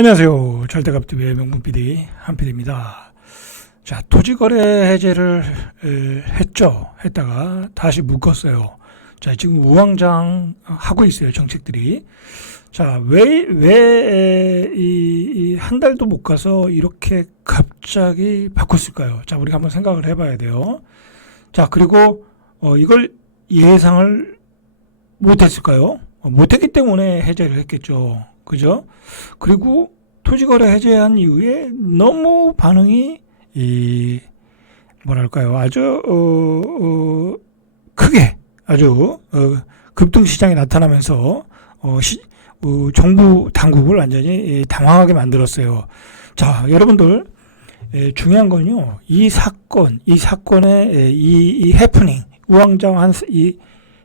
안녕하세요. 절대값TV의 명품 PD 한PD입니다. 자, 토지거래 해제를 했다가 다시 묶었어요. 자, 지금 우왕좌왕 하고 있어요, 정책들이. 자, 왜 한 달도 못 가서 이렇게 갑자기 바꿨을까요? 자, 우리가 한번 생각을 해봐야 돼요. 자, 그리고 이걸 예상을 못했을까요? 못했기 때문에 해제를 했겠죠. 그죠? 그리고 토지거래 해제한 이후에 너무 반응이 뭐랄까요? 아주 크게 아주 급등시장이 나타나면서 정부 당국을 완전히 당황하게 만들었어요. 자, 여러분들 중요한 건요. 이 사건의 이 해프닝, 우왕좌왕한 이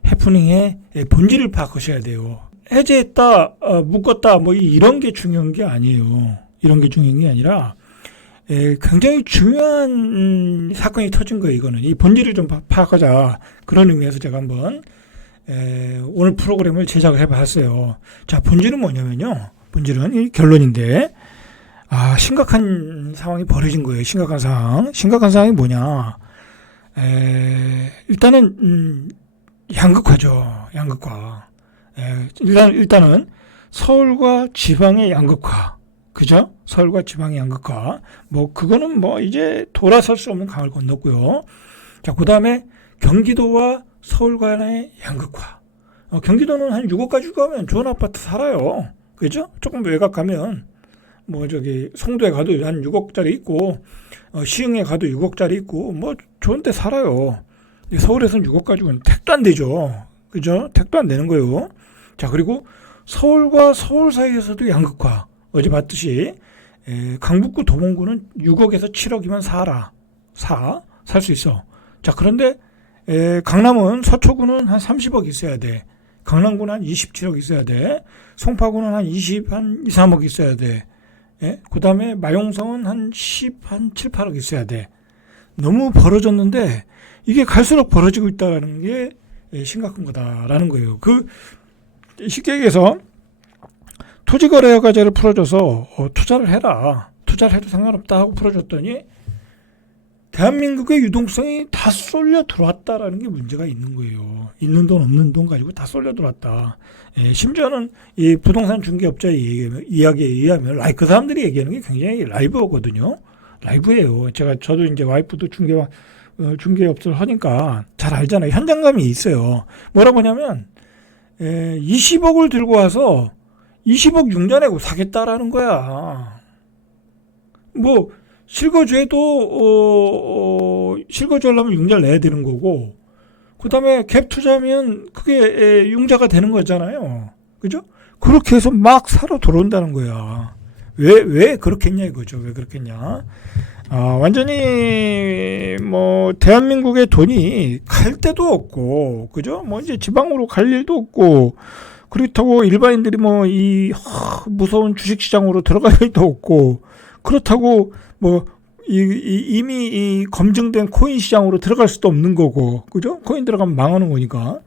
해프닝의 본질을 파악하셔야 돼요. 해제했다, 묶었다, 뭐 이런 게 중요한 게 아니에요. 이런 게 중요한 게 아니라 굉장히 중요한 사건이 터진 거예요. 이거는 이 본질을 좀 파악하자. 그런 의미에서 제가 한번 오늘 프로그램을 제작을 해봤어요. 자, 본질은 뭐냐면요. 본질은 이 결론인데, 심각한 상황이 벌어진 거예요. 심각한 상황. 심각한 상황이 뭐냐? 일단은 양극화죠. 양극화. 일단은 서울과 지방의 양극화. 그죠? 서울과 지방의 양극화. 뭐, 그거는 뭐, 이제 돌아설 수 없는 강을 건넜고요. 자, 그 다음에 경기도와 서울 간의 양극화. 경기도는 한 6억까지 가면 좋은 아파트 살아요. 그죠? 조금 외곽 가면, 뭐, 송도에 가도 한 6억짜리 있고, 시흥에 가도 6억짜리 있고, 뭐, 좋은 데 살아요. 서울에서는 6억 가지고는 택도 안 되죠. 그죠? 택도 안 되는 거예요. 자, 그리고 서울과 서울 사이에서도 양극화. 어제 봤듯이 강북구 도봉구는 6억에서 7억이면 살 수 있어. 자, 그런데 강남은 서초구는 한 30억 있어야 돼. 강남구는 한 27억 있어야 돼. 송파구는 한 2, 3억 있어야 돼. 그 다음에 마용성은 한 7, 8억 있어야 돼. 너무 벌어졌는데 이게 갈수록 벌어지고 있다는 게 심각한 거다라는 거예요. 쉽게 얘기해서 토지거래 허가제를 풀어줘서 투자를 해라. 투자를 해도 상관없다 하고 풀어줬더니 대한민국의 유동성이 다 쏠려 들어왔다라는 게 문제가 있는 거예요. 있는 돈 없는 돈 가지고 다 쏠려 들어왔다. 심지어는 이 부동산 중개업자의 이야기에 의하면 그 사람들이 얘기하는 게 굉장히 라이브거든요. 라이브예요. 저도 이제 와이프도 중개업소를 하니까 잘 알잖아요. 현장감이 있어요. 뭐라고 하냐면 20억을 들고 와서 20억 융자 내고 사겠다라는 거야. 뭐 실거주해도 실거주하려면 융자를 내야 되는 거고, 그 다음에 갭 투자하면 그게 융자가 되는 거잖아요. 그죠? 그렇게 해서 막 사러 들어온다는 거야. 왜 그렇겠냐 이거죠. 왜 그렇겠냐? 완전히 뭐 대한민국의 돈이 갈 데도 없고, 그죠? 뭐 이제 지방으로 갈 일도 없고, 그렇다고 일반인들이 뭐 이 무서운 주식시장으로 들어갈 일도 없고, 그렇다고 뭐 이미 이 검증된 코인 시장으로 들어갈 수도 없는 거고, 그죠? 코인 들어가면 망하는 거니까.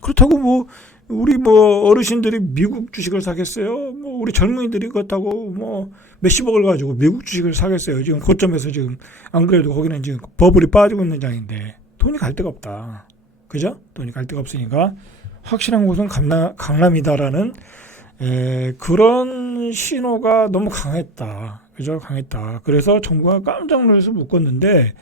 그렇다고 뭐 우리 뭐 어르신들이 미국 주식을 사겠어요? 뭐 우리 젊은이들이 그렇다고 뭐 몇십억을 가지고 미국 주식을 사겠어요? 지금 고점에서 지금 안 그래도 거기는 지금 버블이 빠지고 있는 장인데 돈이 갈 데가 없다. 그죠? 돈이 갈 데가 없으니까 확실한 곳은 강남이다라는 그런 신호가 너무 강했다. 그죠? 강했다. 그래서 정부가 깜짝 놀라서 묶었는데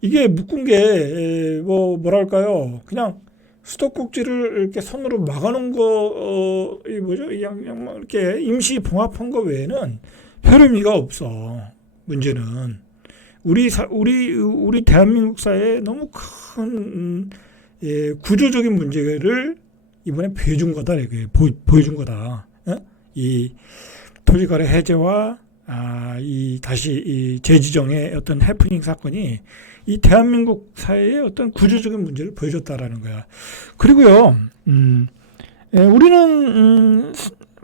이게 묶은 게 뭐랄까요? 그냥 수도꼭지를 이렇게 손으로 막아놓은 거, 이렇게 임시 봉합한 거 외에는 별 의미가 없어. 문제는. 우리 대한민국 사회에 너무 큰, 구조적인 문제를 이번에 보여준 거다. 보여준 거다. 이 토지거래 해제와, 다시 재지정의 어떤 해프닝 사건이 이 대한민국 사회의 어떤 구조적인 문제를 보여줬다라는 거야. 그리고요, 우리는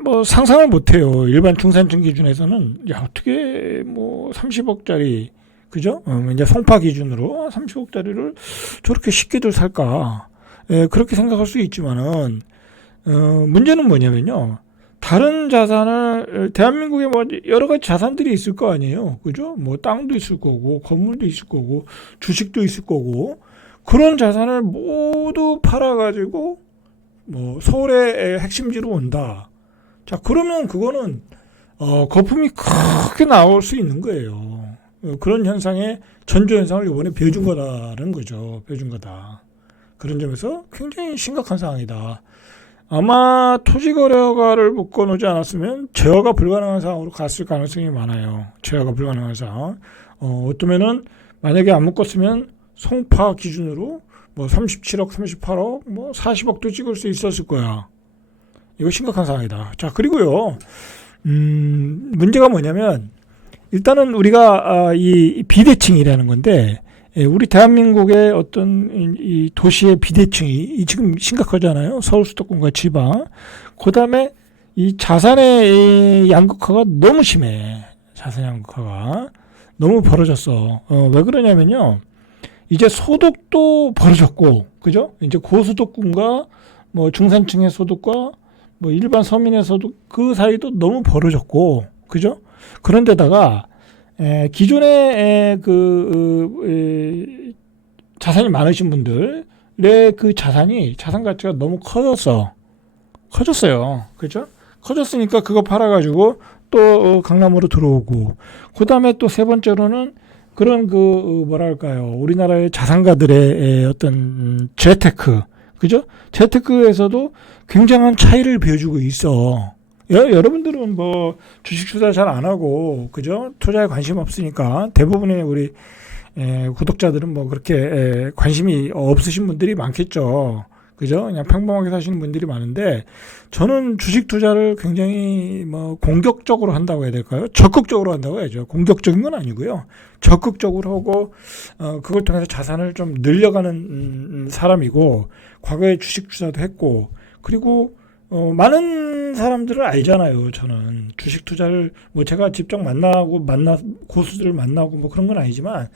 뭐 상상을 못해요. 일반 중산층 기준에서는 어떻게 뭐 30억짜리, 그죠? 이제 송파 기준으로 30억짜리를 저렇게 쉽게들 살까? 그렇게 생각할 수 있지만은 문제는 뭐냐면요. 다른 자산을 대한민국에 뭐 여러 가지 자산들이 있을 거 아니에요. 그죠? 뭐 땅도 있을 거고 건물도 있을 거고 주식도 있을 거고 그런 자산을 모두 팔아 가지고 뭐 서울의 핵심지로 온다. 자, 그러면 그거는 거품이 크게 나올 수 있는 거예요. 그런 현상의 전조 현상을 이번에 보여준 거다라는 거죠. 보여준 거다. 그런 점에서 굉장히 심각한 상황이다. 아마 토지거래허가를 묶어놓지 않았으면 제어가 불가능한 상황으로 갔을 가능성이 많아요. 제어가 불가능한 상황. 어쩌면은 만약에 안 묶었으면 송파 기준으로 뭐 37억, 38억, 뭐 40억도 찍을 수 있었을 거야. 이거 심각한 상황이다. 자, 그리고요. 문제가 뭐냐면 일단은 우리가 이 비대칭이라는 건데 우리 대한민국의 어떤 이 도시의 비대칭이 지금 심각하잖아요. 서울 수도권과 지방. 그다음에 이 자산의 양극화가 너무 심해. 자산 양극화가 너무 벌어졌어. 왜 그러냐면요. 이제 소득도 벌어졌고, 그죠? 이제 고소득군과 뭐 중산층의 소득과 뭐 일반 서민의 소득 그 사이도 너무 벌어졌고, 그죠? 그런데다가 기존에 자산이 많으신 분들의 그 자산 가치가 너무 커졌어요. 그죠? 커졌으니까 그거 팔아가지고 또 강남으로 들어오고, 그 다음에 또 세 번째로는 그런 뭐랄까요. 우리나라의 자산가들의 어떤 재테크, 그죠? 재테크에서도 굉장한 차이를 보여주고 있어. 여러분들은 뭐 주식 투자 잘 안 하고, 그죠? 투자에 관심 없으니까 대부분의 우리 구독자들은 뭐 그렇게 관심이 없으신 분들이 많겠죠. 그죠? 그냥 평범하게 사시는 분들이 많은데 저는 주식 투자를 굉장히 뭐 공격적으로 한다고 해야 될까요? 적극적으로 한다고 해야죠. 공격적인 건 아니고요. 적극적으로 하고 그걸 통해서 자산을 좀 늘려가는 사람이고 과거에 주식 투자도 했고 그리고 많은 사람들을 알잖아요. 저는 주식 투자를 뭐 제가 직접 고수들을 만나고 뭐 그런 건 아니지만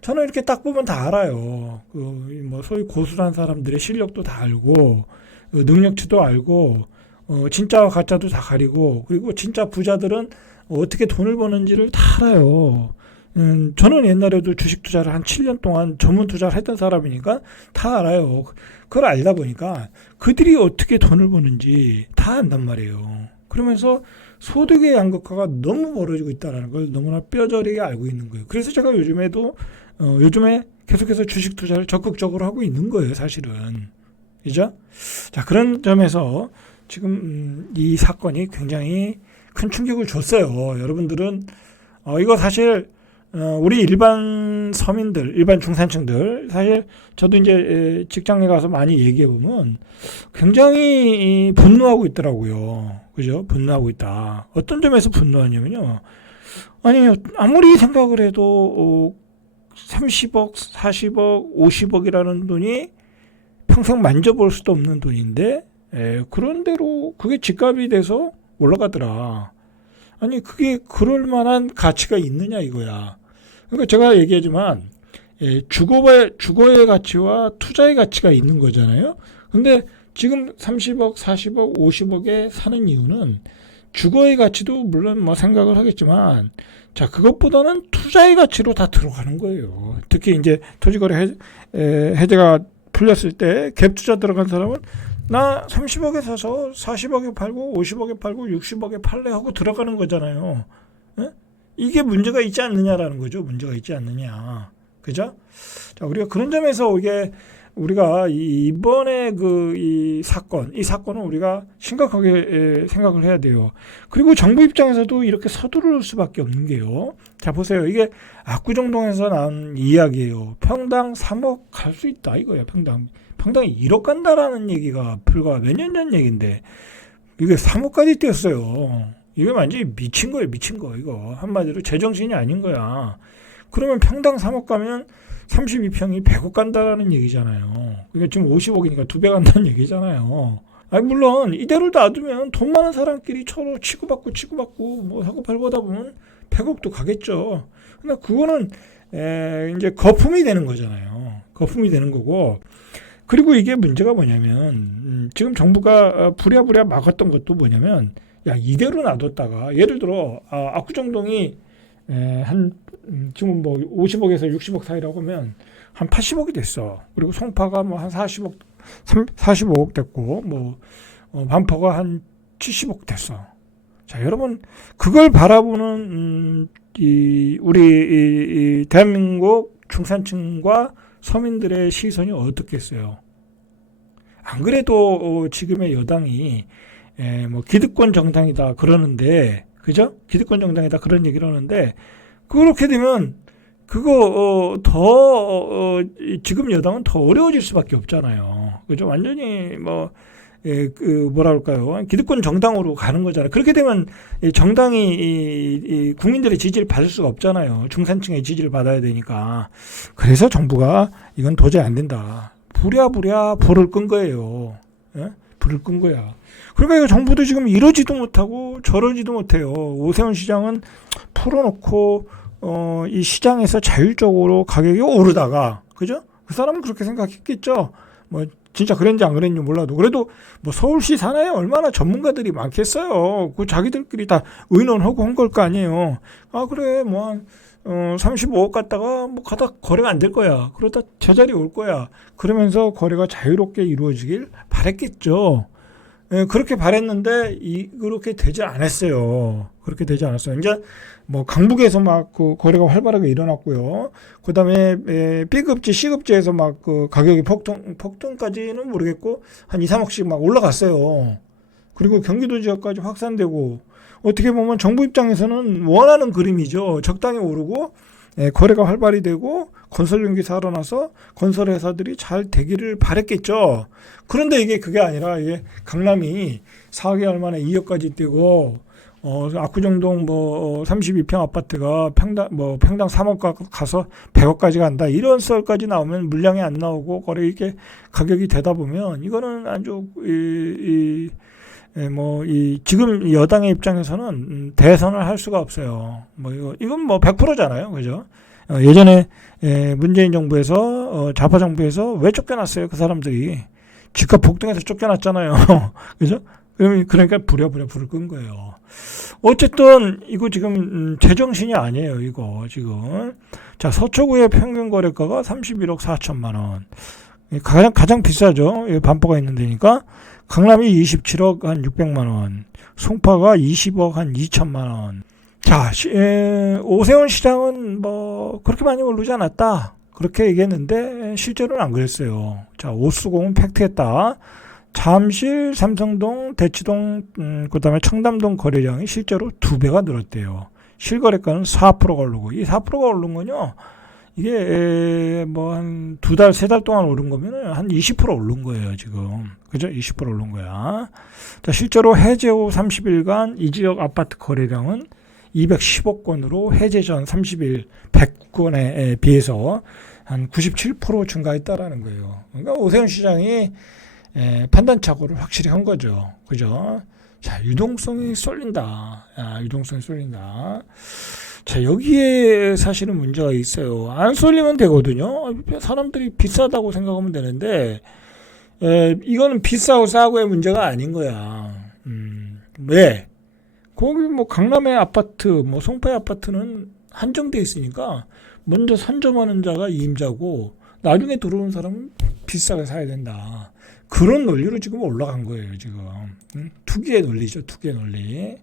저는 이렇게 딱 보면 다 알아요. 뭐 소위 고수란 사람들의 실력도 다 알고 능력치도 알고 진짜와 가짜도 다 가리고 그리고 진짜 부자들은 어떻게 돈을 버는지를 다 알아요. 저는 옛날에도 주식 투자를 한 7년 동안 전문 투자를 했던 사람이니까 다 알아요. 그걸 알다 보니까 그들이 어떻게 돈을 버는지 다 안단 말이에요. 그러면서 소득의 양극화가 너무 벌어지고 있다는 걸 너무나 뼈저리게 알고 있는 거예요. 그래서 제가 요즘에 계속해서 주식 투자를 적극적으로 하고 있는 거예요, 사실은. 그죠? 자, 그런 점에서 지금 이 사건이 굉장히 큰 충격을 줬어요. 여러분들은 이거 사실 우리 일반 서민들, 일반 중산층들 사실 저도 이제 직장에 가서 많이 얘기해 보면 굉장히 분노하고 있더라고요. 그죠? 분노하고 있다. 어떤 점에서 분노하냐면요. 아니 아무리 생각을 해도 30억, 40억, 50억이라는 돈이 평생 만져볼 수도 없는 돈인데 그런대로 그게 집값이 돼서 올라가더라. 아니 그게 그럴 만한 가치가 있느냐 이거야. 그러니까 제가 얘기하지만 주거의 가치와 투자의 가치가 있는 거잖아요. 근데 지금 30억, 40억, 50억에 사는 이유는 주거의 가치도 물론 뭐 생각을 하겠지만 자 그것보다는 투자의 가치로 다 들어가는 거예요. 특히 이제 토지거래 해제가 풀렸을 때 갭 투자 들어간 사람은 나 30억에 사서 40억에 팔고 50억에 팔고 60억에 팔래 하고 들어가는 거잖아요. 에? 이게 문제가 있지 않느냐라는 거죠. 문제가 있지 않느냐. 그죠? 자, 우리가 그런 점에서 우리가 이번에 이 사건은 우리가 심각하게 생각을 해야 돼요. 그리고 정부 입장에서도 이렇게 서두를 수밖에 없는 게요. 자, 보세요. 이게 압구정동에서 나온 이야기예요. 평당 3억 갈 수 있다 이거예요. 평당 1억 간다라는 얘기가 불과 몇 년 전 얘기인데 이게 3억까지 뛰었어요. 이게 완전히 미친 거예요. 미친 거 이거. 한마디로 제정신이 아닌 거야. 그러면 평당 3억 가면 32평이 100억 간다라는 얘기잖아요. 그러니까 지금 50억이니까 2배 간다는 얘기잖아요. 아니 물론 이대로 놔두면 돈 많은 사람끼리 서로 치고받고 뭐 사고 팔고다 보면 100억도 가겠죠. 근데 그거는 이제 거품이 되는 거잖아요. 거품이 되는 거고. 그리고 이게 문제가 뭐냐면 지금 정부가 부랴부랴 막았던 것도 뭐냐면 야, 이대로 놔뒀다가 예를 들어 압구정동이 한 지금 뭐 50억에서 60억 사이라고 하면 한 80억이 됐어. 그리고 송파가 뭐 한 45억 됐고 뭐 반포가 한 70억 됐어. 자, 여러분 그걸 바라보는 우리 대한민국 중산층과 서민들의 시선이 어떻겠어요? 안 그래도 지금의 여당이 뭐 기득권 정당이다 그러는데, 그죠? 기득권 정당이다 그런 얘기를 하는데, 그렇게 되면 그거 지금 여당은 더 어려워질 수밖에 없잖아요. 그죠? 완전히 뭐 뭐라 할까요? 기득권 정당으로 가는 거잖아요. 그렇게 되면 정당이 이 국민들의 지지를 받을 수가 없잖아요. 중산층의 지지를 받아야 되니까. 그래서 정부가 이건 도저히 안 된다. 부랴부랴 불을 끈 거예요. 예? 불을 끈 거야. 그러니까 이거 정부도 지금 이러지도 못하고 저러지도 못해요. 오세훈 시장은 풀어놓고 이 시장에서 자율적으로 가격이 오르다가, 그죠? 그 사람은 그렇게 생각했겠죠. 뭐 진짜 그랬는지 안 그랬는지 몰라도, 그래도 뭐 서울시 산하에 얼마나 전문가들이 많겠어요. 그 자기들끼리 다 의논하고 한 걸 거 아니에요. 아, 그래 뭐 한 35억 갔다가 뭐 가다 거래가 안 될 거야. 그러다 제자리 올 거야. 그러면서 거래가 자유롭게 이루어지길 바랬겠죠. 예, 그렇게 바랬는데 그렇게 되지 않았어요. 그렇게 되지 않았어요. 이제 뭐 강북에서 막 그 거래가 활발하게 일어났고요. 그다음에 B급지, C급지에서 막 그 가격이 폭등까지는 모르겠고 한 2, 3억씩 막 올라갔어요. 그리고 경기도 지역까지 확산되고, 어떻게 보면 정부 입장에서는 원하는 그림이죠. 적당히 오르고 거래가 활발히 되고 건설 용기 살아나서 건설 회사들이 잘 되기를 바랬겠죠. 그런데 그게 아니라 이게 강남이 4개월 만에 2억까지 뛰고 압구정동 뭐 32평 아파트가 평당 3억 가서 100억까지 간다, 이런 썰까지 나오면 물량이 안 나오고 거래 이렇게 가격이 되다 보면 이거는 아주 지금 여당의 입장에서는 대선을 할 수가 없어요. 이건 뭐 100%잖아요. 그죠? 예전에 문재인 정부에서 좌파 정부에서 왜 쫓겨났어요? 그 사람들이 집값 폭등해서 쫓겨났잖아요. 그죠? 그러니까 부랴부랴 불을 끈 거예요. 어쨌든 이거 지금 제정신이 아니에요. 이거 지금. 자, 서초구의 평균 거래가가 31억 4천만 원. 가장 비싸죠. 반포가 있는 데니까. 강남이 27억 한 600만 원, 송파가 20억 한 2천만 원. 자, 오세훈 시장은 뭐 그렇게 많이 오르지 않았다, 그렇게 얘기했는데 실제로는 안 그랬어요. 자, 오수공은 팩트했다. 잠실, 삼성동, 대치동, 그다음에 청담동 거래량이 실제로 2배가 늘었대요. 실거래가는 4%가 오르고, 이 4%가 오른 건요, 이게 뭐 한 2달, 3달 동안 오른 거면 한 20% 오른 거예요, 지금. 그죠? 20% 오른 거야. 자, 실제로 해제 후 30일간 이 지역 아파트 거래량은 210억 건으로 해제 전 30일 100건에 비해서 한 97% 증가했다라는 거예요. 그러니까 오세훈 시장이 판단착오를 확실히 한 거죠. 그죠? 자, 유동성이 쏠린다. 유동성이 쏠린다. 자, 여기에 사실은 문제가 있어요. 안 쏠리면 되거든요. 사람들이 비싸다고 생각하면 되는데, 이거는 비싸고 싸고의 문제가 아닌 거야. 왜? 거기 뭐 강남의 아파트, 뭐 송파의 아파트는 한정돼 있으니까 먼저 선점하는 자가 이임자고 나중에 들어오는 사람은 비싸게 사야 된다. 그런 논리로 지금 올라간 거예요, 지금. 투기의 논리죠, 투기의 논리.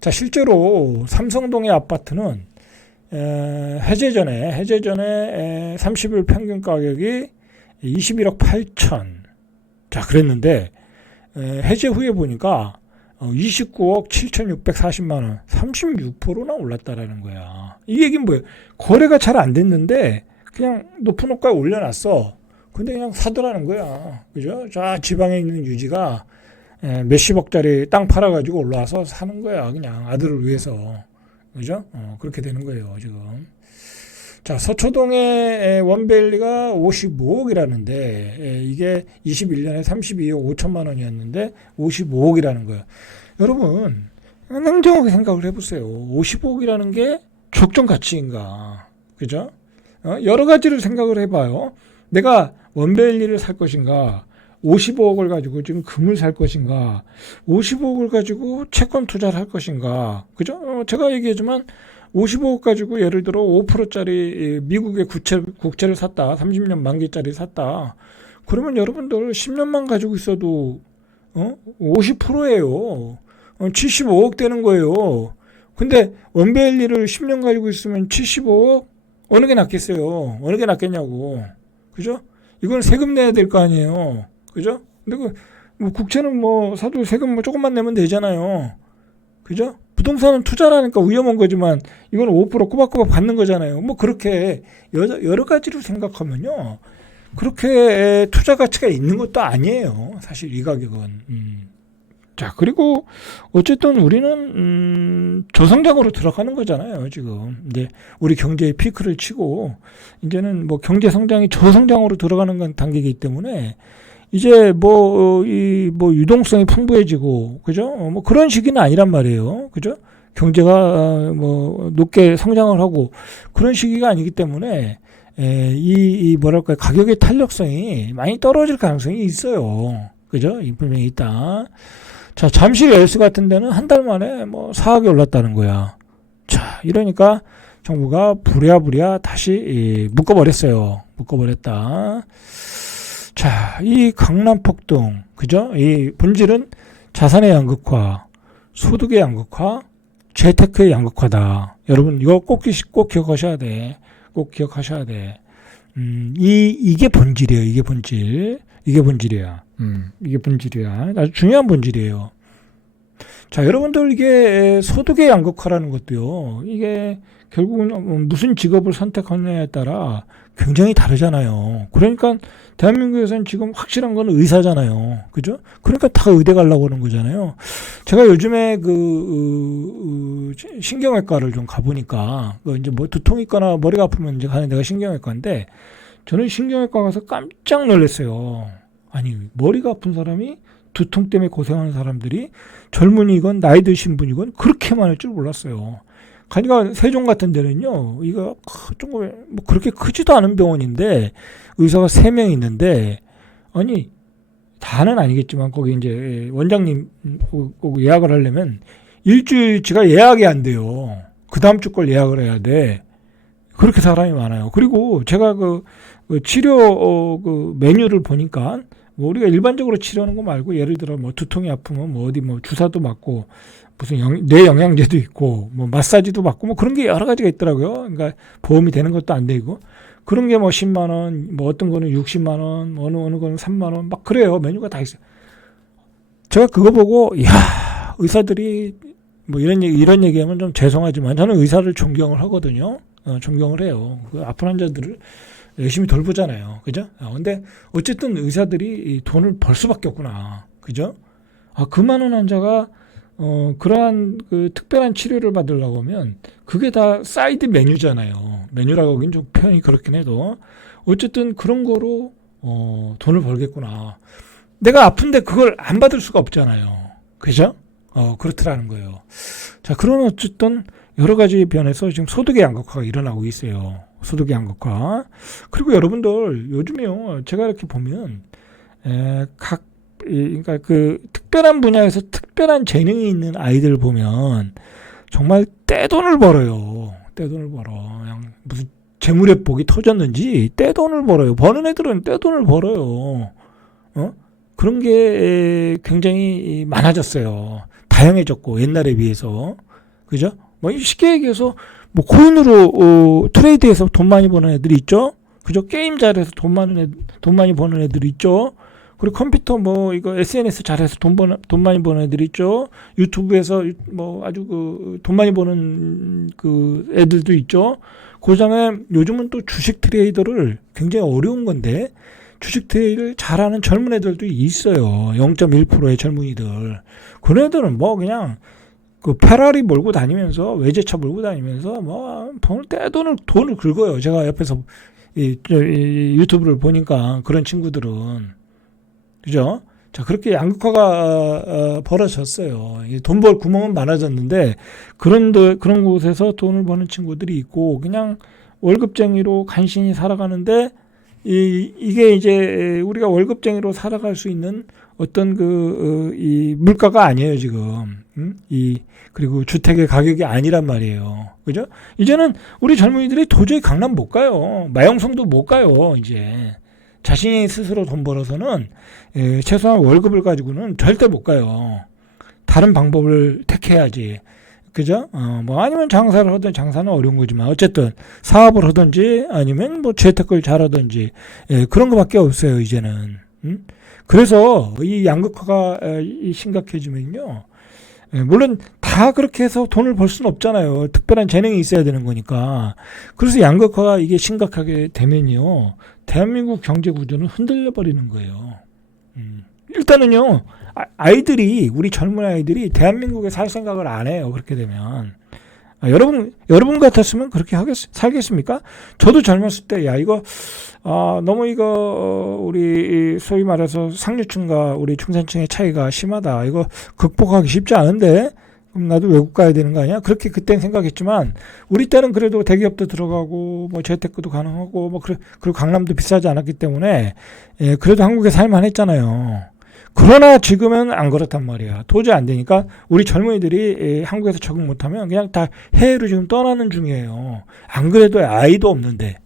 자, 실제로 삼성동의 아파트는 해제 전에 30일 평균 가격이 21억 8천. 자, 그랬는데 해제 후에 보니까 29억 7,640만 원, 36%나 올랐다라는 거야. 이 얘기는 뭐예요? 거래가 잘 안 됐는데 그냥 높은 호가에 올려놨어. 근데 그냥 사더라는 거야. 그죠? 자, 지방에 있는 유지가 몇십억짜리 땅 팔아가지고 올라와서 사는 거야. 그냥 아들을 위해서. 그죠? 그렇게 되는 거예요, 지금. 자, 서초동의 원베일리가 55억이라는데, 이게 21년에 32억 5천만 원이었는데, 55억이라는 거예요. 여러분, 냉정하게 생각을 해보세요. 55억이라는 게 적정 가치인가? 그죠? 여러 가지를 생각을 해봐요. 내가 원베일리를 살 것인가? 50억을 가지고 지금 금을 살 것인가, 50억을 가지고 채권 투자를 할 것인가, 그죠? 제가 얘기하지만 50억 가지고 예를 들어 5%짜리 미국의 국채를 샀다. 30년 만기짜리 샀다. 그러면 여러분들 10년만 가지고 있어도 50%예요. 75억 되는 거예요. 근데 원밸리를 10년 가지고 있으면 75억? 어느 게 낫겠어요? 어느 게 낫겠냐고. 그죠? 이건 세금 내야 될 거 아니에요. 그죠? 근데 뭐 국채는 뭐 사도 세금 뭐 조금만 내면 되잖아요. 그죠? 부동산은 투자라니까 위험한 거지만 이건 5% 꼬박꼬박 받는 거잖아요. 뭐 그렇게 여러 가지로 생각하면요. 그렇게 투자 가치가 있는 것도 아니에요. 사실 이 가격은. 자, 그리고 어쨌든 우리는 저성장으로 들어가는 거잖아요. 지금 이제 우리 경제의 피크를 치고 이제는 뭐 경제 성장이 저성장으로 들어가는 건 단계이기 때문에 이제 뭐 유동성이 풍부해지고, 그죠? 뭐 그런 시기는 아니란 말이에요. 그죠? 경제가 뭐 높게 성장을 하고 그런 시기가 아니기 때문에 이 뭐랄까 가격의 탄력성이 많이 떨어질 가능성이 있어요. 그죠? 분명히 있다. 자, 잠실 웰스 같은 데는 한 달 만에 뭐 4억이 올랐다는 거야. 자, 이러니까 정부가 부랴부랴 다시 묶어버렸어요. 묶어버렸다. 자, 이 강남 폭등, 그죠? 이 본질은 자산의 양극화, 소득의 양극화, 재테크의 양극화다. 여러분, 이거 꼭 기억하셔야 돼. 꼭 기억하셔야 돼. 이게 본질이에요. 이게 본질. 이게 본질이야. 이게 본질이야. 아주 중요한 본질이에요. 자, 여러분들 이게 소득의 양극화라는 것도요. 이게 결국은 무슨 직업을 선택하느냐에 따라 굉장히 다르잖아요. 그러니까 대한민국에서는 지금 확실한 건 의사잖아요. 그죠? 그러니까 다 의대 가려고 하는 거잖아요. 제가 요즘에 신경외과를 좀 가보니까 이제 뭐 두통이 있거나 머리가 아프면 이제 가는 데가 신경외과인데 저는 신경외과 가서 깜짝 놀랐어요. 아니, 머리가 아픈 사람이 두통 때문에 고생하는 사람들이 젊은이건 나이 드신 분이건 그렇게 많을 줄 몰랐어요. 가니까 세종 같은 데는요, 이거 뭐 그렇게 크지도 않은 병원인데 의사가 3명 있는데, 아니 다는 아니겠지만 거기 이제 원장님 꼭 예약을 하려면 일주일치가 예약이 안 돼요. 그 다음 주 걸 예약을 해야 돼. 그렇게 사람이 많아요. 그리고 제가 그 치료 메뉴를 보니까 뭐 우리가 일반적으로 치료하는 거 말고 예를 들어 뭐 두통이 아프면 뭐 어디 뭐 주사도 맞고 무슨 뇌 영양제도 있고 뭐 마사지도 받고 뭐 그런 게 여러 가지가 있더라고요. 그러니까 보험이 되는 것도 안 되고 그런 게 뭐 10만 원, 뭐 어떤 거는 60만 원, 어느 거는 3만 원 막 그래요. 메뉴가 다 있어요. 제가 그거 보고 야, 의사들이 뭐 이런 얘기하면 좀 죄송하지만 저는 의사를 존경을 하거든요. 존경을 해요. 그 아픈 환자들을 열심히 돌보잖아요. 그죠? 근데 어쨌든 의사들이 돈을 벌 수밖에 없구나. 그죠? 그 많은 환자가 그러한 그 특별한 치료를 받으려고 하면 그게 다 사이드 메뉴잖아요. 메뉴라고 하긴 좀 표현이 그렇긴 해도 어쨌든 그런 거로 돈을 벌겠구나. 내가 아픈데 그걸 안 받을 수가 없잖아요. 그죠? 그렇더라는 거예요. 자, 그런 어쨌든 여러 가지 변에서 지금 소득의 양극화가 일어나고 있어요. 소득의 양극화. 그리고 여러분들 요즘에요. 제가 이렇게 보면 그러니까 그 특별한 분야에서 특별한 재능이 있는 아이들 보면 정말 떼돈을 벌어요. 떼돈을 벌어. 그냥 무슨 재물의 복이 터졌는지 떼돈을 벌어요. 버는 애들은 떼돈을 벌어요. 그런 게 굉장히 많아졌어요. 다양해졌고 옛날에 비해서. 그죠? 뭐 쉽게 얘기해서 뭐 코인으로 트레이드해서 돈 많이 버는 애들이 있죠. 그죠? 게임 잘해서 돈 많이 버는 애들이 있죠. 그리고 컴퓨터 뭐 이거 SNS 잘해서 돈 많이 버는 애들이 있죠. 유튜브에서 뭐 아주 돈 많이 버는 그 애들도 있죠. 그다음에 요즘은 또 주식 트레이더를 굉장히 어려운 건데 주식 트레이드를 잘하는 젊은 애들도 있어요. 0.1%의 젊은이들. 그런 애들은 뭐 그냥 그 페라리 몰고 다니면서 외제차 몰고 다니면서 뭐 돈을 긁어요. 제가 옆에서 이 유튜브를 보니까 그런 친구들은 그죠? 자, 그렇게 양극화가 벌어졌어요. 돈 벌 구멍은 많아졌는데 그런 곳에서 돈을 버는 친구들이 있고 그냥 월급쟁이로 간신히 살아가는데 이게 이제 우리가 월급쟁이로 살아갈 수 있는 어떤 이 물가가 아니에요, 지금. 그리고 주택의 가격이 아니란 말이에요. 그죠? 이제는 우리 젊은이들이 도저히 강남 못 가요. 마영성도 못 가요, 이제. 자신이 스스로 돈 벌어서는 최소한 월급을 가지고는 절대 못 가요. 다른 방법을 택해야지. 그죠? 아니면 장사를 하든 장사는 어려운 거지만 어쨌든 사업을 하든지 아니면 재테크를 잘하든지 그런 거밖에 없어요, 이제는. 그래서 이 양극화가 심각해지면요. 물론 다 그렇게 해서 돈을 벌 수는 없잖아요. 특별한 재능이 있어야 되는 거니까. 그래서 양극화가 이게 심각하게 되면요. 대한민국 경제 구조는 흔들려 버리는 거예요. 일단은요. 우리 젊은 아이들이 대한민국에 살 생각을 안 해요. 그렇게 되면. 여러분 같았으면 그렇게 살겠습니까? 저도 젊었을 때, 너무 우리 소위 말해서 상류층과 우리 중산층의 차이가 심하다. 이거 극복하기 쉽지 않은데, 그럼 나도 외국 가야 되는 거 아니야? 그렇게 그땐 생각했지만, 우리 때는 그래도 대기업도 들어가고, 재테크도 가능하고, 그리고 강남도 비싸지 않았기 때문에, 그래도 한국에 살만 했잖아요. 그러나 지금은 안 그렇단 말이야. 도저히 안 되니까 우리 젊은이들이 한국에서 적응 못하면 그냥 다 해외로 지금 떠나는 중이에요. 안 그래도 아이도 없는데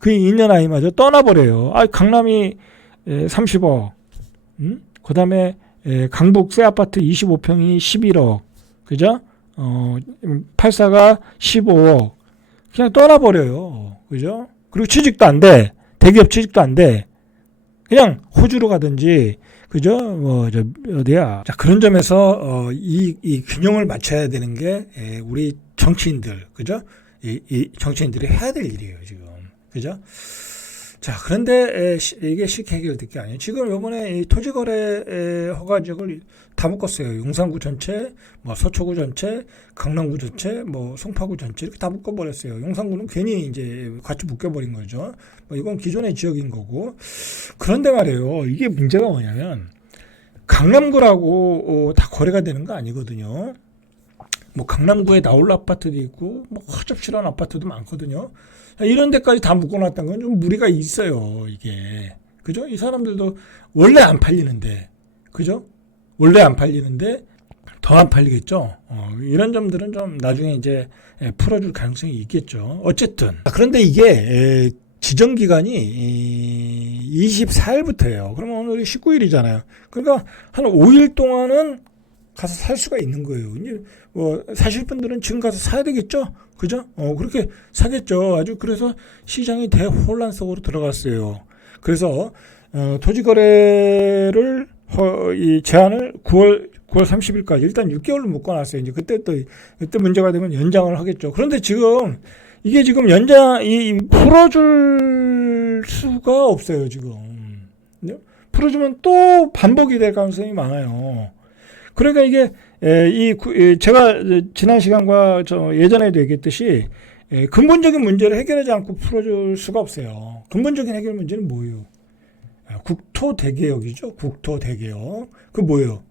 그 있는 아이마저 떠나버려요. 강남이 30억, 그 다음에 강북 새 아파트 25평이 11억, 그죠? 84가 15억, 그냥 떠나버려요. 그죠? 그리고 취직도 안 돼. 대기업 취직도 안 돼. 그냥 호주로 가든지, 그죠? 어디야? 자, 그런 점에서, 이 균형을 맞춰야 되는 게, 우리 정치인들, 그죠? 이 정치인들이 해야 될 일이에요, 지금. 그죠? 자, 그런데, 이게 쉽게 해결될 게 아니에요. 지금 요번에 이 토지거래 허가 지역을 다 묶었어요. 용산구 전체, 서초구 전체, 강남구 전체, 송파구 전체, 이렇게 다 묶어버렸어요. 용산구는 괜히 이제 같이 묶여버린 거죠. 이건 기존의 지역인 거고. 그런데 말이에요. 이게 문제가 뭐냐면, 강남구라고 다 거래가 되는 거 아니거든요. 강남구에 나홀 아파트도 있고, 허접실한 아파트도 많거든요. 이런 데까지 다 묶어놨다는 건 좀 무리가 있어요, 이게. 그죠? 이 사람들도 원래 안 팔리는데, 그죠? 원래 안 팔리는데, 더 안 팔리겠죠? 이런 점들은 좀 나중에 이제 풀어줄 가능성이 있겠죠. 어쨌든. 그런데 이게, 지정기간이 24일부터예요. 그러면 오늘이 19일이잖아요. 그러니까 한 5일 동안은 가서 살 수가 있는 거예요. 이제 사실 분들은 지금 가서 사야 되겠죠? 그죠? 그렇게 사겠죠. 그래서 시장이 대혼란 속으로 들어갔어요. 그래서, 토지거래를, 이 제한을 9월 30일까지 일단 6개월로 묶어놨어요. 이제 그때 문제가 되면 연장을 하겠죠. 그런데 지금, 이게 지금 풀어줄 수가 없어요, 지금. 풀어주면 또 반복이 될 가능성이 많아요. 그러니까 이게 제가 지난 시간과 예전에도 얘기했듯이 근본적인 문제를 해결하지 않고 풀어줄 수가 없어요. 근본적인 해결 문제는 뭐예요? 국토 대개혁이죠. 국토 대개혁. 그 뭐예요?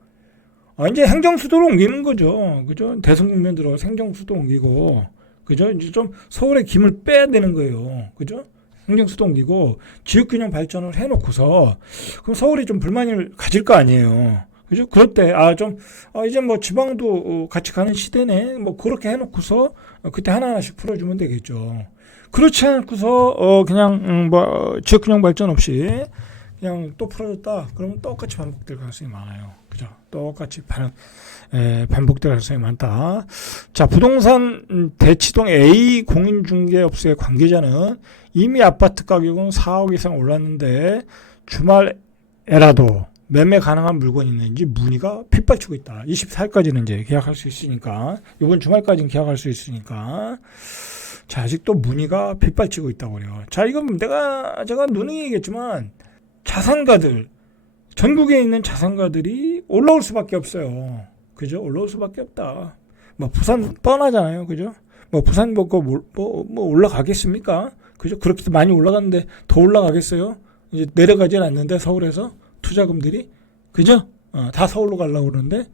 이제 행정수도로 옮기는 거죠. 그죠? 대성국면 들어서 행정수도 옮기고, 그죠? 이제 좀 서울의 김을 빼야 되는 거예요. 그죠? 행정수도 옮기고 지역균형 발전을 해놓고서 그럼 서울이 좀 불만을 가질 거 아니에요. 그죠? 그럴 때, 이제 지방도 같이 가는 시대네. 그렇게 해놓고서, 그때 하나하나씩 풀어주면 되겠죠. 그렇지 않고서, 그냥, 지역균형 발전 없이, 그냥 또 풀어줬다. 그러면 똑같이 반복될 가능성이 많아요. 그죠? 똑같이 반복될 가능성이 많다. 자, 부동산 대치동 A 공인중개업소의 관계자는 이미 아파트 가격은 4억 이상 올랐는데, 주말에라도, 매매 가능한 물건이 있는지 문의가 빗발치고 있다. 24일까지는 이제 계약할 수 있으니까, 이번 주말까지는 계약할 수 있으니까, 자, 아직도 문의가 빗발치고 있다고 그래요. 자, 이건 제가 누누이 얘기했지만, 자산가들, 전국에 있는 자산가들이 올라올 수밖에 없어요. 그죠? 올라올 수밖에 없다. 부산 뻔하잖아요. 그죠? 부산 올라가겠습니까? 그죠? 그렇게 많이 올라갔는데 더 올라가겠어요? 이제 내려가진 않는데 서울에서 투자금들이, 그죠? 다 서울로 가려고 그러는데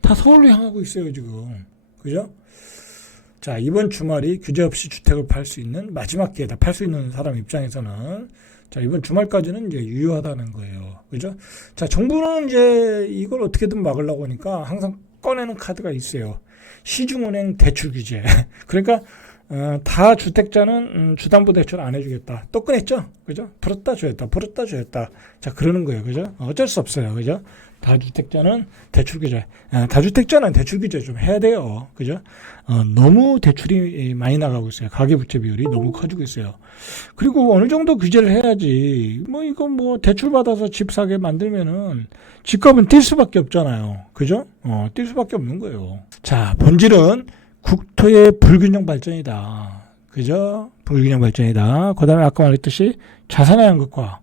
다 서울로 향하고 있어요, 지금. 그죠? 자, 이번 주말이 규제 없이 주택을 팔 수 있는 마지막 기회다. 팔 수 있는 사람 입장에서는. 자, 이번 주말까지는 이제 유효하다는 거예요. 그죠? 자, 정부는 이제 이걸 어떻게든 막으려고 하니까 항상 꺼내는 카드가 있어요. 시중은행 대출 규제. 그러니까 다 주택자는 주담보대출 안 해주겠다. 또 꺼냈죠? 그죠? 풀었다 줘였다. 풀었다 줘였다. 자, 그러는 거예요. 그죠? 어쩔 수 없어요. 그죠? 다주택자는 대출 규제. 다주택자는 대출 규제 좀 해야 돼요. 그죠? 너무 대출이 많이 나가고 있어요. 가계부채 비율이 너무 커지고 있어요. 그리고 어느 정도 규제를 해야지. 뭐 이거 뭐 대출 받아서 집 사게 만들면은 집값은 뛸 수밖에 없잖아요. 그죠? 뛸 수밖에 없는 거예요. 자, 본질은 국토의 불균형 발전이다. 그죠? 불균형 발전이다. 그 다음에 아까 말했듯이 자산의 양극화,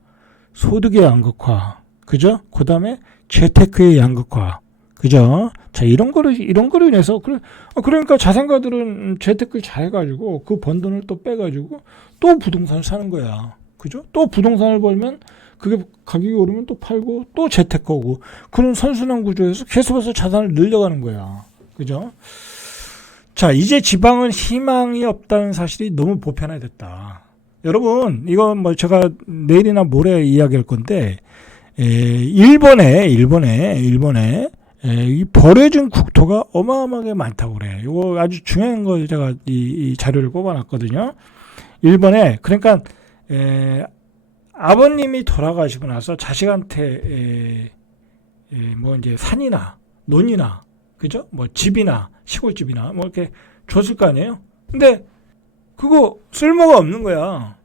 소득의 양극화, 그죠? 그 다음에 재테크의 양극화, 그죠? 자, 이런 거로 인해서, 그러니까 자산가들은 재테크를 잘해가지고 그 번 돈을 또 빼가지고 또 부동산을 사는 거야. 그죠? 또 부동산을 벌면 그게 가격이 오르면 또 팔고 또 재테크하고 그런 선순환 구조에서 계속해서 자산을 늘려가는 거야. 그죠? 자, 이제 지방은 희망이 없다는 사실이 너무 보편화됐다. 여러분, 이건 뭐 제가 내일이나 모레 이야기할 건데, 일본에 이 버려진 국토가 어마어마하게 많다고 그래. 이거 아주 중요한 거 제가 이 자료를 뽑아놨거든요. 일본에 그러니까 아버님이 돌아가시고 나서 자식한테 뭐 이제 산이나 논이나 그죠? 뭐 집이나 시골집이나 뭐 이렇게 줬을 거 아니에요. 근데 그거 쓸모가 없는 거야.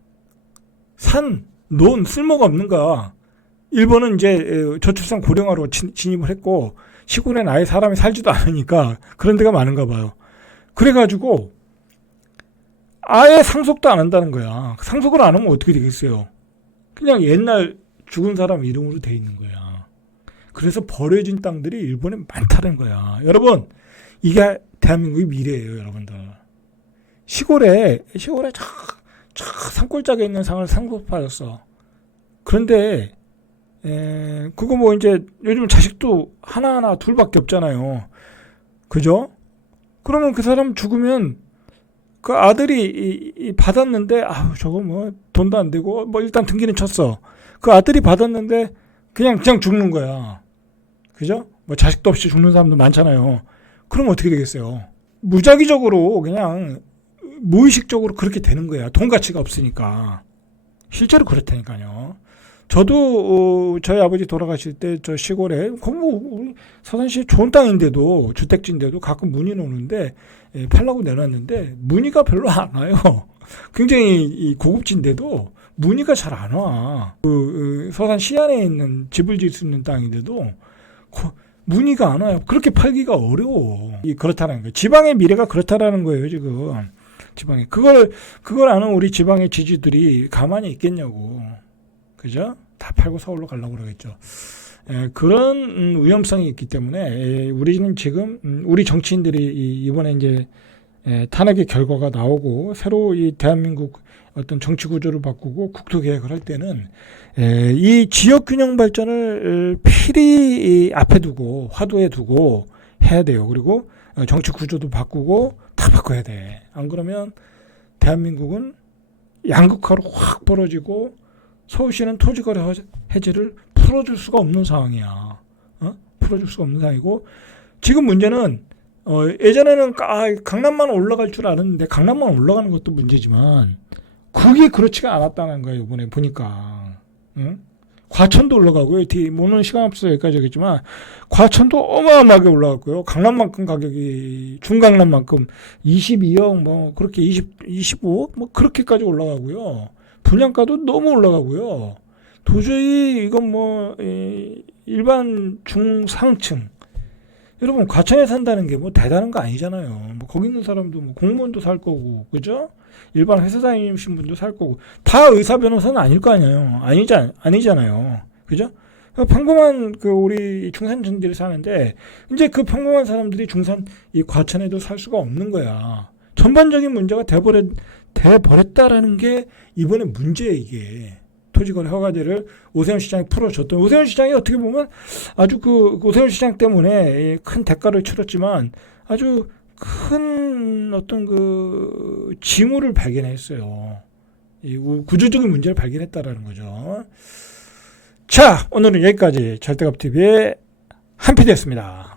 산, 논 쓸모가 없는 거야. 일본은 이제 저출산 고령화로 진입을 했고 시골엔 아예 사람이 살지도 않으니까 그런 데가 많은가 봐요. 그래가지고 아예 상속도 안 한다는 거야. 상속을 안 하면 어떻게 되겠어요? 그냥 옛날 죽은 사람 이름으로 돼 있는 거야. 그래서 버려진 땅들이 일본에 많다는 거야. 여러분, 이게 대한민국의 미래예요, 여러분들. 시골에 산골짜기에 있는 상을 상속받았어. 그런데 그거 뭐 이제 요즘 자식도 하나하나 둘밖에 없잖아요. 그죠? 그러면 그 사람 죽으면 그 아들이 받았는데 아우 저거 뭐 돈도 안 되고 뭐 일단 등기는 쳤어. 그 아들이 받았는데 그냥 죽는 거야. 그죠? 뭐 자식도 없이 죽는 사람도 많잖아요. 그럼 어떻게 되겠어요? 무작위적으로 그냥 무의식적으로 그렇게 되는 거야. 돈 가치가 없으니까. 실제로 그렇다니까요. 저도 저희 아버지 돌아가실 때 저 시골에 뭐 서산시에 좋은 땅인데도 주택지인데도 가끔 문의는 오는데 팔라고 내놨는데 문의가 별로 안 와요. 굉장히 고급진데도 문의가 잘 안 와. 서산시 안에 있는 집을 지을 수 있는 땅인데도 문의가 안 와요. 그렇게 팔기가 어려워. 그렇다는 거예요. 지방의 미래가 그렇다라는 거예요, 지금. 지방에 그걸 아는 우리 지방의 지지들이 가만히 있겠냐고. 그죠? 다 팔고 서울로 가려고 그러겠죠. 그런 위험성이 있기 때문에 우리는 지금 우리 정치인들이 이번에 이제 탄핵의 결과가 나오고 새로 이 대한민국 어떤 정치 구조를 바꾸고 국토 개혁을 할 때는 이 지역 균형 발전을 필히 앞에 두고 화두에 두고 해야 돼요. 그리고 정치 구조도 바꾸고 다 바꿔야 돼. 안 그러면 대한민국은 양극화로 확 벌어지고 서울시는 토지거래 해제를 풀어줄 수가 없는 상황이야. 풀어줄 수가 없는 상황이고 지금 문제는 예전에는 강남만 올라갈 줄 알았는데 강남만 올라가는 것도 문제지만 그게 그렇지가 않았다는 거예요. 이번에 보니까. 과천도 올라가고요. 오늘 시간 없어서 여기까지 하겠지만 과천도 어마어마하게 올라갔고요. 강남만큼 가격이 중강남만큼 22억 뭐 그렇게 25억 뭐 그렇게까지 올라가고요. 분양가도 너무 올라가고요. 도저히 이건 뭐 일반 중상층 여러분 과천에 산다는 게 뭐 대단한 거 아니잖아요. 뭐 거기 있는 사람도 뭐 공무원도 살 거고 그죠? 일반 회사 다니신 분도 살 거고 다 의사 변호사는 아닐 거 아니에요. 아니잖아요. 그죠? 평범한 우리 중산층들이 사는데 이제 그 평범한 사람들이 이 과천에도 살 수가 없는 거야. 전반적인 문제가 돼버렸다라는 게 이번에 문제예요. 이게 토지거래 허가제를 오세훈 시장이 풀어줬던 오세훈 시장이 어떻게 보면 아주 오세훈 시장 때문에 큰 대가를 치렀지만 아주 큰 어떤 그 징후를 발견했어요. 이 구조적인 문제를 발견했다라는 거죠. 자, 오늘은 여기까지 절대값TV의 한PD였습니다.